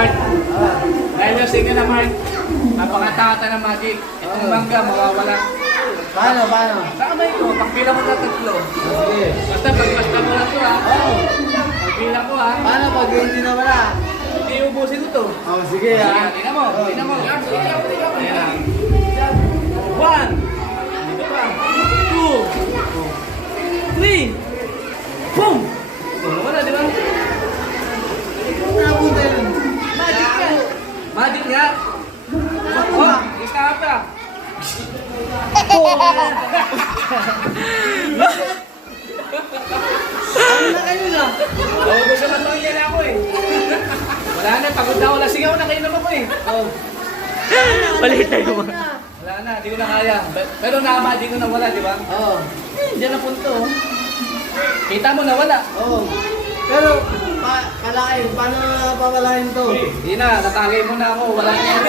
Mark, dahil yung single na Mark, napakatata ng magic. Itong mangga, mawawala. Paano? Tama ito, pagpila mo na tatlo. Sige. Basta pagpasta mo lang ito ha. Oo. Pagpila mo ha. Paano pag hindi na wala? Hindi ubusin ito. Oh, sige ha. Tingnan mo, tingnan mo. Ayan ha. 1, dito pa. 2, 3, boom! Wala, di ba? Napunta yun. Magic nga. Magic nga. Oh, isa pa. Ano na kayo na? Oh, gusto matangin na ako eh. Wala na, pagod na ako. Lasingaw na kayo naman ko eh. Oh. Balik tayo mo. Wala na, di ko na kaya. Pero nakama, di ko na wala, di ba? Oo. Diyan na punto. Kita mo na wala. Oo. Pero, kalain. Paano papalain to? Hindi na, natagay mo na ako. Wala na yan.